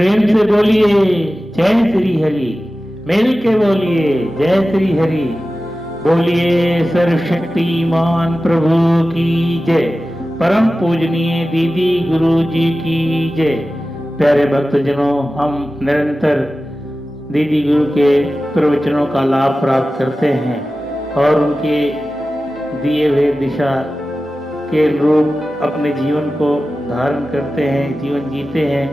प्रेम से बोलिए जय श्री हरि, मिल के बोलिए जय श्री हरि। बोलिए सर्वशक्तिमान प्रभु की जय। परम पूजनीय दीदी गुरु जी की जय। प्यारे भक्तजनों, हम निरंतर दीदी गुरु के प्रवचनों का लाभ प्राप्त करते हैं और उनके दिए हुए दिशा के अनुरूप अपने जीवन को धारण करते हैं, जीवन जीते हैं,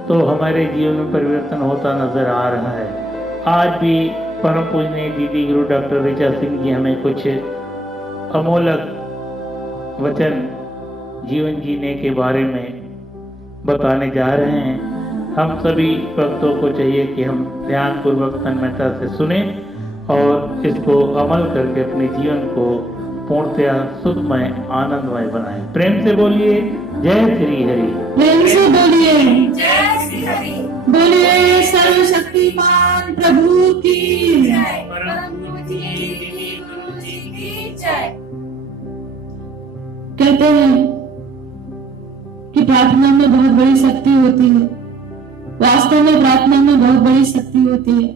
तो हमारे जीवन में परिवर्तन होता नजर आ रहा है। आज भी परम पूजनीय दीदी गुरु डॉक्टर ऋचा सिंह जी हमें कुछ अमोलक वचन जीवन जीने के बारे में बताने जा रहे हैं। हम सभी भक्तों को चाहिए कि हम ध्यान पूर्वक तन्मयता से सुने और इसको अमल करके अपने जीवन को पूर्णतया सुखमय आनंदमय बनाएं। प्रेम से बोलिए जय श्री हरि। प्रेम से बोलिए जय श्री हरि। बोलिए सर्वशक्तिमान प्रभु की जय। परम पूजनीय गुरु जी की जय। कहते हैं कि प्रार्थना में बहुत बड़ी शक्ति होती है। वास्तव में प्रार्थना में बहुत बड़ी शक्ति होती है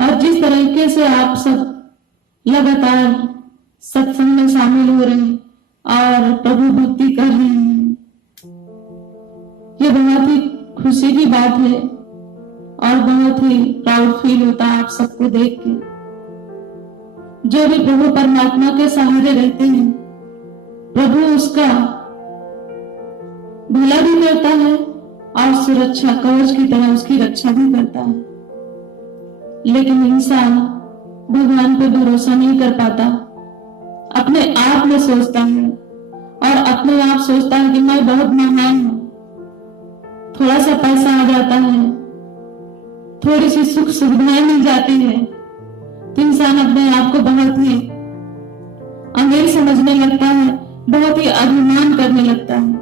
और जिस तरीके से आप सब लगातार सत्संग में शामिल हो रहे हैं और प्रभु भक्ति कर रहे हैं, ये बहुत ही खुशी की बात है और बहुत ही प्राउड फील होता है आप सबको देख के। जो भी प्रभु परमात्मा के सहारे रहते हैं, प्रभु उसका भला भी करता है और सुरक्षा कवच की तरह उसकी रक्षा भी करता है। लेकिन इंसान भगवान पे भरोसा नहीं कर पाता, अपने आप में सोचता है और अपने आप सोचता है कि मैं बहुत महान हूं। थोड़ा सा पैसा आ जाता है, थोड़ी सी सुख सुविधाएं मिल जाती है, तो इंसान अपने आप को बहुत ही अमीर समझने लगता है, बहुत ही अभिमान करने लगता है।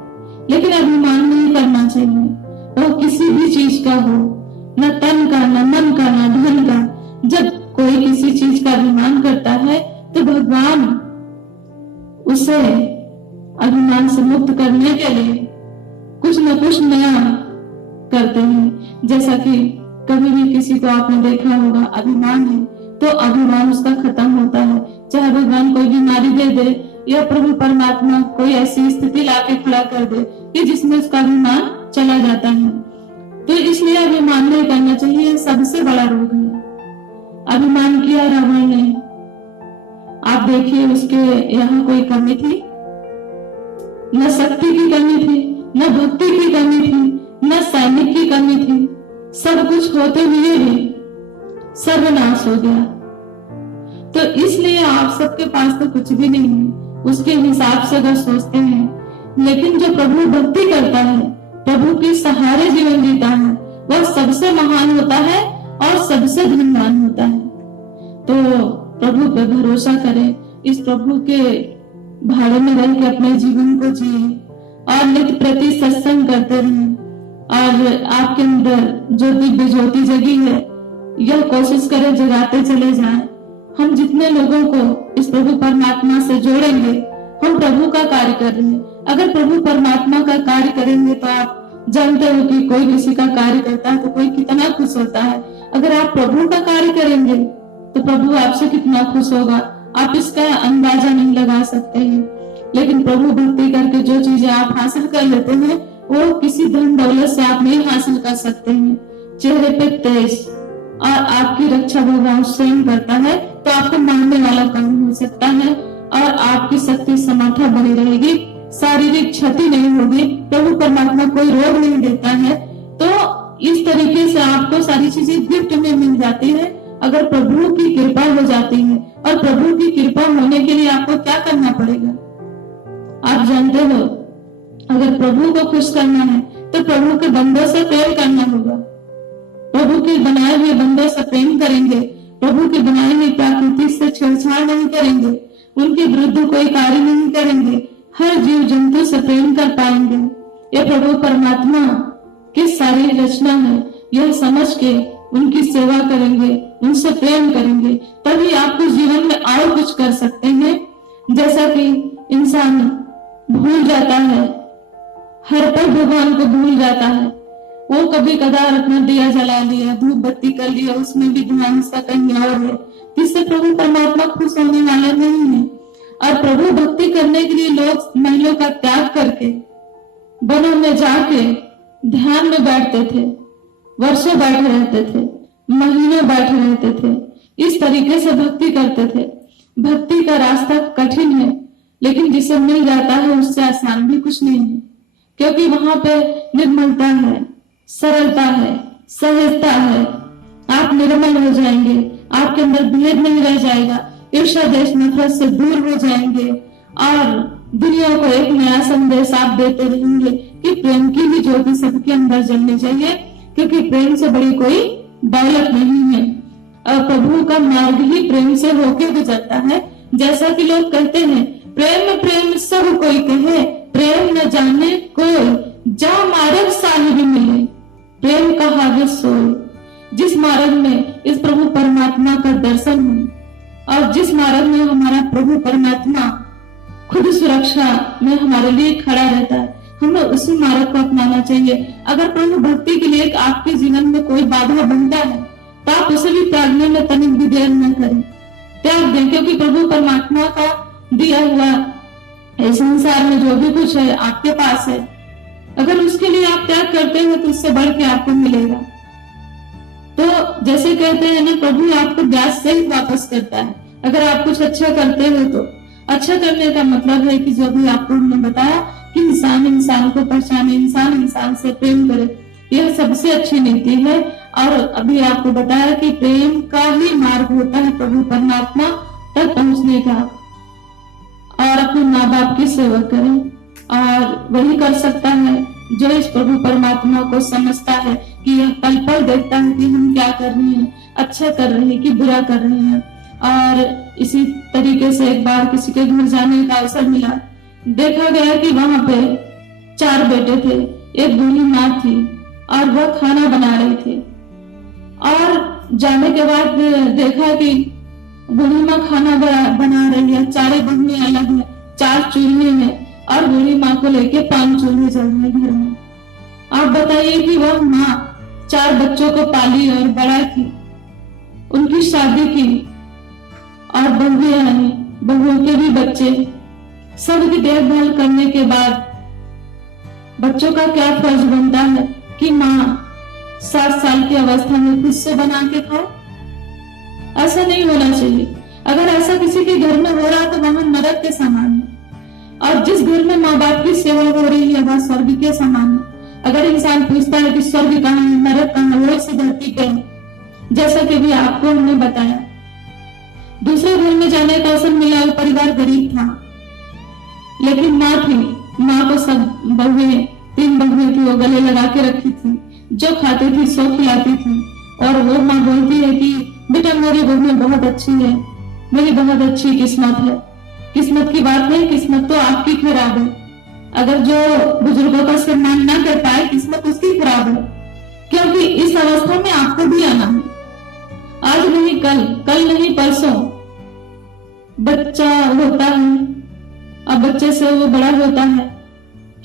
लेकिन अभिमान नहीं करना चाहिए, वो किसी भी चीज का हो, न तन का, न मन का, न धन का। जब कोई किसी चीज का अभिमान करता है तो भगवान उसे अभिमान से मुक्त करने के लिए कुछ न कुछ नया करते हैं। जैसा कि कभी भी किसी को आपने देखा होगा, अभिमान है तो अभिमान उसका खत्म होता है। चाहे भगवान कोई बीमारी दे दे या प्रभु परमात्मा कोई ऐसी स्थिति लाके खड़ा कर दे कि जिसमें उसका अभिमान चला जाता है। तो इसलिए अभिमान नहीं करना चाहिए, सबसे बड़ा रोग है। अभिमान किया रावण ने, आप देखिए उसके यहाँ कोई कमी थी, न शक्ति की कमी थी, न भक्ति की कमी थी, न सैनिक की कमी थी। सब कुछ होते हुए भी सर्वनाश हो गया। तो इसलिए आप सबके पास तो कुछ भी नहीं है उसके हिसाब से अगर सोचते हैं। लेकिन जो प्रभु भक्ति करता है, प्रभु के सहारे जीवन जीता है, वह सबसे महान होता है और सबसे धनवान होता है। तो प्रभु पे भरोसा करें, इस प्रभु के भाड़े में रह के अपने जीवन को जिए और नित्य प्रति सत्संग करते रहें और आपके अंदर जो दिव्य ज्योति जगी है यह कोशिश करें जगाते चले जाएं। हम जितने लोगों को इस प्रभु परमात्मा से जोड़ेंगे, हम प्रभु का कार्य कर रहे हैं। अगर प्रभु परमात्मा का कार्य करेंगे तो आप जानते हो कि कोई किसी का कार्य करता है तो कोई कितना खुश होता है। अगर आप प्रभु का कार्य करेंगे तो प्रभु आपसे कितना खुश होगा, आप इसका अंदाजा नहीं लगा सकते हैं। लेकिन प्रभु भक्ति करके जो चीजें आप हासिल कर लेते हैं वो किसी धन दौलत से आप नहीं हासिल कर सकते हैं। चेहरे पे तेज और आपकी रक्षा भगवान स्वयं करता है तो आपको मानने वाला काम हो सकता है और आपकी शक्ति समर्था बनी रहेगी, शारीरिक क्षति नहीं होगी, प्रभु परमात्मा कोई रोग नहीं देता है। तो इस तरीके से आपको सारी चीजें गिफ्ट में मिल जाती है अगर प्रभु की कृपा हो जाती है। और प्रभु की कृपा होने के लिए आपको क्या करना पड़ेगा, आप जानते हो, अगर प्रभु को खुश करना है तो प्रभु के बंदों से प्रेम करना होगा। प्रभु के बनाए हुए बंदों से प्रेम करेंगे, प्रभु के बनाए हुए प्रकृति से छेड़छाड़ नहीं करेंगे, उनके विरुद्ध कोई कार्य नहीं करेंगे, हर जीव जंतु से प्रेम कर पाएंगे। यह प्रभु परमात्मा की सारी रचना है, यह समझ के उनकी सेवा करेंगे, उनसे प्रेम करेंगे, तभी आपको जीवन में और कुछ कर सकते हैं। जैसा कि इंसान भूल जाता है, हर पल भगवान को भूल जाता है, वो कभी कदार अपना दिया जला लिया, धूप बत्ती कर लिया, उसमें भी ध्यान उसका कहीं और है, जिससे प्रभु परमात्मा खुश होने वाला नहीं है। और प्रभु भक्ति करने के लिए लोग महिलाओं का त्याग करके वनों में जाके ध्यान में बैठते थे, वर्षों बैठे रहते थे, महीनों बैठे रहते थे, इस तरीके से भक्ति करते थे। भक्ति का रास्ता कठिन है, लेकिन जिसे मिल जाता है उससे आसान भी कुछ नहीं है, क्योंकि वहां पे निर्मलता है, सरलता है, सहजता है। आप निर्मल हो जाएंगे, आपके अंदर भेद नहीं रह जाएगा, ईर्ष्या द्वेष नफरत से दूर हो जाएंगे और दुनिया को एक नया संदेश आप देते रहेंगे कि प्रेम की भी ज्योति सबके अंदर जलनी चाहिए, क्योंकि प्रेम से बड़ी कोई दौलत नहीं है। और प्रभु का मार्ग ही प्रेम से होके गुजरता है। जैसा कि लोग कहते हैं, प्रेम प्रेम सब कोई कहे, प्रेम न जाने कोई, जा मार्ग साहिब मिले, प्रेम का हावे सोए। जिस मार्ग में इस प्रभु परमात्मा का दर्शन हो और जिस मार्ग में हमारा प्रभु परमात्मा खुद सुरक्षा में हमारे लिए खड़ा रहता है, हमें उसी मार्ग को अपनाना चाहिए। अगर प्रभु भक्ति के लिए आपके जीवन में कोई बाधा बनता है तो आप उसे भी त्यागने में तनिक भी देर न करें, त्याग दें, क्योंकि प्रभु परमात्मा का दिया हुआ इस संसार में जो भी कुछ है आपके पास है, अगर उसके लिए आप त्याग करते हैं तो उससे बढ़ के आपको मिलेगा। तो जैसे कहते हैं ना, प्रभु आपको ब्याज सहित वापस करता है। अगर आप कुछ अच्छा करते हो तो अच्छा करने का मतलब है कि जो भी आपको हमने बताया कि इंसान इंसान को पहचाने, इंसान इंसान से प्रेम करे, यह सबसे अच्छी नीति है। और अभी आपको बताया कि प्रेम का ही मार्ग होता है प्रभु परमात्मा तक पहुंचने का। और अपने माँ बाप की सेवा करें, और वही कर सकता है जो इस प्रभु परमात्मा को समझता है कि यह पल पल देखता है कि हम क्या कर रहे हैं, अच्छा कर रहे हैं कि बुरा कर रहे हैं। और इसी तरीके से एक बार किसी के घर जाने का अवसर मिला, देखा गया कि वहां पे 4 बेटे थे, एक बूढ़ी माँ थी और वह खाना बना रही थी। और जाने के बाद देखा कि बूढ़ी माँ खाना बना रही है, 4 बहनें अलग है, 4 चूल्हे हैं और बूढ़ी माँ को लेके 5 चूल्हे चल रहे घर में। आप बताइए कि वह माँ 4 बच्चों को पाली और बड़ा की, उनकी शादी की और बहुएं आई, बहुओं के भी बच्चे, सबकी देखभाल करने के बाद बच्चों का क्या फर्ज बनता है कि माँ 7 साल की अवस्था में खुद से बना के खाए? ऐसा नहीं होना चाहिए। अगर ऐसा किसी के घर में हो रहा तो वहां नरक के समान है, और जिस घर में माँ बाप की सेवा हो रही है वह स्वर्ग के समान है। अगर इंसान पूछता है कि स्वर्ग कहाँ है, नरक कहाँ है, वो इसी धरती पे है, जैसा कि भी आपको हमने बताया। दूसरे घर में जाने का अवसर मिला, परिवार गरीब था, लेकिन माँ थी, माँ को सब बहुएं, 3 बहुएं थी, वो गले लगा के रखी थी, जो खाती थी सो खिलाती थी। और वो माँ बोलती है कि बेटा मेरी बहुएं बहुत अच्छी है, मेरी बहुत अच्छी किस्मत है। किस्मत की बात नहीं, किस्मत तो आपकी खराब है। अगर जो बुजुर्गों का सम्मान ना कर पाए, किस्मत उसकी खराब है, क्योंकि इस अवस्था में आपको भी आना है। आज नहीं कल, कल नहीं परसों बच्चा होता है, अब बच्चे से वो बड़ा होता है,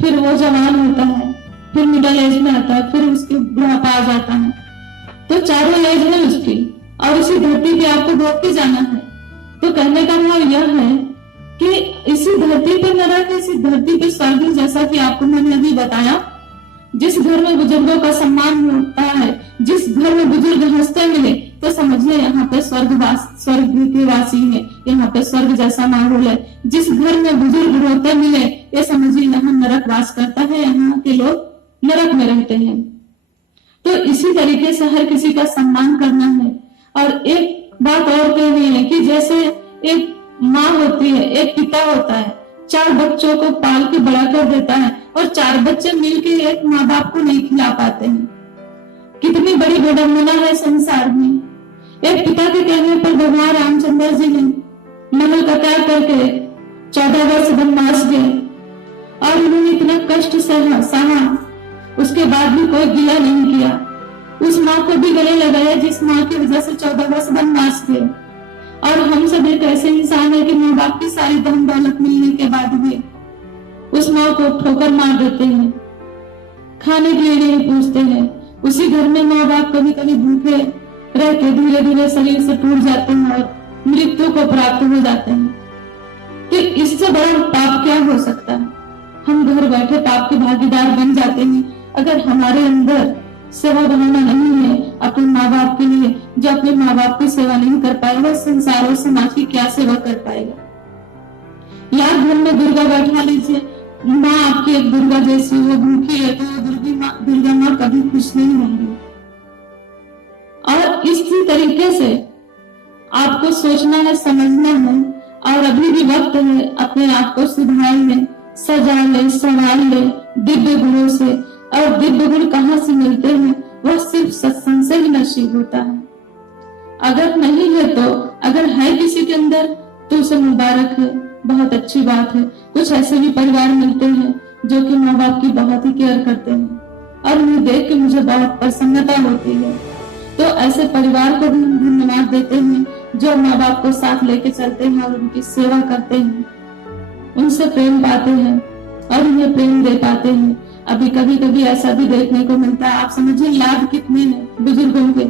फिर वो जवान होता है, फिर मिडिल एज में आता है, फिर उसके बुढ़ापा आ जाता है। तो 4 एज है उसकी, और इसी धरती पे आपको भोग के जाना है। तो कहने का भाव यह है कि इसी धरती पे नरक, इसी धरती पे स्वर्ग, जैसा कि आपको मैंने अभी बताया। जिस घर में बुजुर्गों का सम्मान होता है, जिस घर में बुजुर्ग हंसते मिले, तो समझिए यहाँ पे स्वर्ग के वासी है, यहाँ पे स्वर्ग जैसा माहौल है। जिस घर में बुजुर्ग रोते मिले, ये समझिए यहाँ नरक वास करता है, यहाँ के लोग नरक में रहते हैं। तो इसी तरीके से हर किसी का सम्मान करना है। और एक बात और कहनी है कि जैसे एक माँ होती है, एक पिता होता है, 4 बच्चों को पाल के बड़ा कर देता है, और 4 बच्चे मिलके एक माँ बाप को नहीं खिला पाते हैं। कितनी बड़ी विडंबना है संसार में। एक पिता के कहने पर भगवान रामचंद्र जी ने महल का त्याग करके 14 वर्ष वनवास गए, और उन्होंने इतना कष्ट सहा, उसके बाद भी कोई गिला नहीं किया। उस माँ को भी गले लगाया जिस माँ की वजह से 14 वर्ष वनवास गए। और हम सब एक ऐसे इंसान है कि माँ बाप की सारी धन दौलत मिलने के बाद भी उस माँ को ठोकर मार देते हैं, खाने के लिए नहीं पूछते हैं, उसी घर में माँ बाप कभी कभी भूखे रह के धीरे धीरे शरीर से टूट जाते हैं और मृत्यु को प्राप्त हो जाते हैं। तो इससे बड़ा पाप क्या हो सकता है? हम घर बैठे पाप के भागीदार बन जाते हैं अगर हमारे अंदर सेवा भावना नहीं है अपने माँ बाप के लिए। जो अपने माँ बाप की सेवा नहीं कर पाएगा, संसार और समाज की क्या सेवा कर पाएगा? यार घर में दुर्गा बैठा लीजिए, माँ आपकी एक दुर्गा जैसी, वो भूखी है तो दुर्गा माँ कभी खुश नहीं होंगी। और इसी तरीके से आपको सोचना है, समझना है, और अभी भी वक्त है अपने आप को सुधार ले, सजा ले, संभाल ले दिव्य गुणों से। और दिव्य गुण कहाँ से मिलते हैं? वह सिर्फ सत्संग से ही नसीब होता है। अगर नहीं है तो, अगर है किसी के अंदर तो उसे मुबारक है, बहुत अच्छी बात है। कुछ ऐसे भी परिवार मिलते हैं जो कि माँ बाप की बहुत ही केयर करते हैं और उन्हें देख के मुझे बहुत प्रसन्नता होती है। तो ऐसे परिवार को भी हम धन्यवाद देते हैं जो माँ बाप को साथ लेके चलते हैं और उनकी सेवा करते हैं, उनसे प्रेम पाते हैं और उन्हें प्रेम दे पाते हैं। अभी कभी कभी ऐसा भी देखने को मिलता है, आप समझिए लाभ कितने हैं बुजुर्गों के।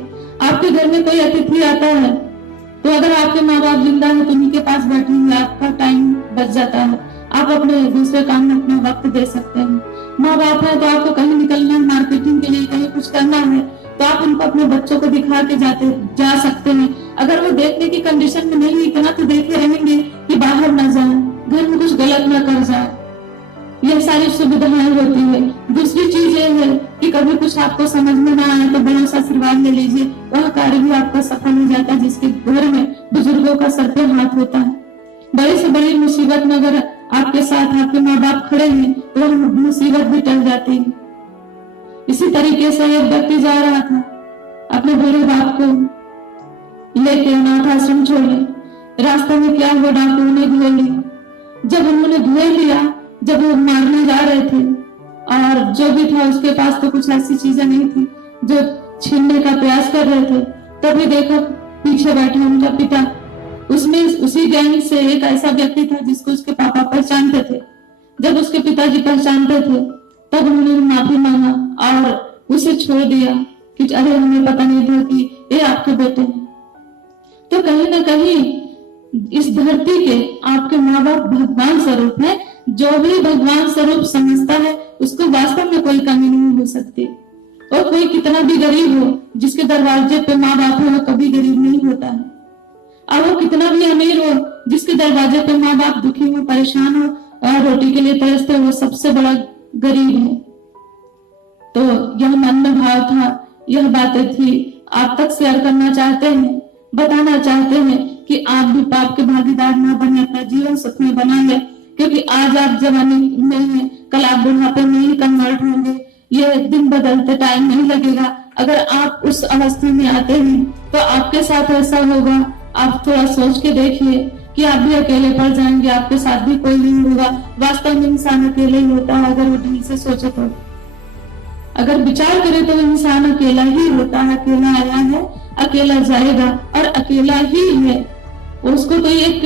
आपके घर में कोई अतिथि आता है तो अगर आपके माँ बाप जिंदा है तो उन्हीं के पास बैठेंगे, आपका टाइम बच जाता है, आप अपने दूसरे काम में अपना वक्त दे सकते हैं। माँ बाप है तो आपको कहीं निकलना है, मार्केटिंग के लिए कहीं कुछ करना है तो आप उनको अपने बच्चों को दिखा के जा सकते हैं। अगर वो देखने की कंडीशन में नहीं इतना तो देखे रहेंगे कि बाहर न जाए, घर में कुछ गलत न कर जाए। यह सारी सुविधाएं होती है। दूसरी चीज ये है कि कभी कुछ आपको समझ में ना आए तो बड़ा सा आशीर्वाद ले लीजिए, वह कार्य भी आपका सफल हो जाता है जिसके घर में बुजुर्गों का सर पे हाथ होता है। बड़ी से बड़ी मुसीबत में अगर आपके साथ आपके माँ बाप खड़े हैं तो वह मुसीबत भी टल जाती है। इसी तरीके से एक व्यक्ति जा रहा था अपने बूढ़े बाप को लेके अनाथ आश्रम छोड़ने। रास्ते में क्या हुआ, डाकुओं ने घेर लिया। जब उन्होंने घेर लिया, जब वो मारने जा रहे थे और जो भी था उसके पास तो कुछ ऐसी चीजें नहीं थी जो छीनने का प्रयास कर रहे थे, तभी देखा पीछे बैठा उनका पिता। उसमें उसी गैंग से एक ऐसा व्यक्ति था जिसको उसके पापा पहचानते थे। जब उसके पिताजी पहचानते थे तब उन्होंने माफी मांगा और उसे छोड़ दिया कि अरे हमें पता नहीं था कि ये आपके बेटे हैं। तो कहीं ना कहीं इस धरती के आपके माँ बाप भगवान स्वरूप है। जो भी भगवान स्वरूप समझता है उसको वास्तव में कोई कमी नहीं हो सकती। और कोई कितना भी गरीब हो, जिसके दरवाजे पे माँ बाप हो, वो कभी गरीब नहीं होता है। और वो कितना भी अमीर हो, जिसके दरवाजे पे माँ बाप दुखी हो, परेशान हो और रोटी के लिए तरसते हो, वो सबसे बड़ा गरीब है। तो यह मन में भाव था, यह बातें थी, आप तक शेयर करना चाहते हैं, बताना चाहते हैं कि आप भी पाप के भागीदार न बने, अपना जीवन सुख में बना ले। क्योंकि आज आप जवानी में हैं, कल आप बुढ़ापे में ही कन्वर्ट होंगे। ये दिन बदलते टाइम नहीं लगेगा। अगर आप उस अवस्था में आते हैं तो आपके साथ ऐसा होगा। आप थोड़ा सोच के देखिए कि आप भी अकेले पड़ जाएंगे, आपके साथ भी कोई नहीं होगा। वास्तव में इंसान अकेले ही होता है अगर वो ढंग से सोचे तो। अगर विचार करे तो इंसान अकेला ही होता है, अकेला आया है, अकेला जाएगा और अकेला ही है। उसको तो एक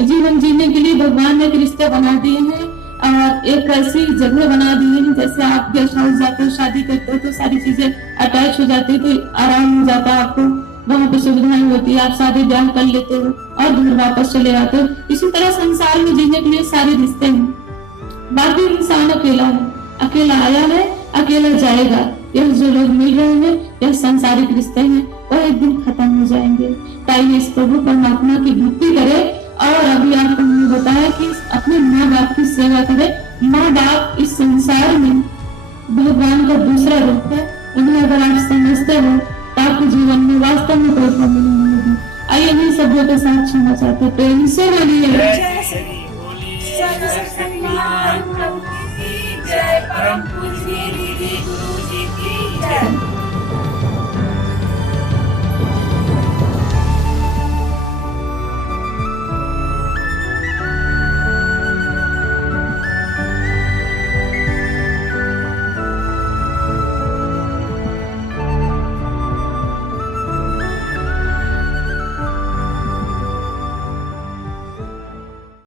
जीवन जीने के लिए भगवान ने एक रिश्ते बना दिए हैं और एक ऐसी जगह बना दी है। जैसे आप गेस्ट हाउस जाते हो, शादी करते हो तो सारी चीजें अटैच हो जाती है, तो आराम हो जाता है आपको, वहाँ पे सुविधाएं होती है, आप शादी ब्याह कर लेते हो और घर वापस चले आते हो। इसी तरह संसार में जीने के लिए सारे रिश्ते हैं। बाकी इंसान अकेला है, अकेला आया है, अकेला जाएगा। यह जो लोग मिल रहे हैं, यह सांसारिक रिश्ते हैं, वह एक दिन खत्म हो जाएंगे। ताकि इस प्रभु परमात्मा की भक्ति करे। और अभी आपको हमने बताया कि अपने माँ बाप की सेवा करे। माँ बाप इस संसार में भगवान का दूसरा रूप है। उन्हें अगर आप समझते हो तो आपके जीवन में वास्तव में कोई कमी नहीं होगी। आइए नहीं सभी के साथ क्षमा चाहते, प्रेम से बोलिए जय परम पूज्य गुरु जी की जय।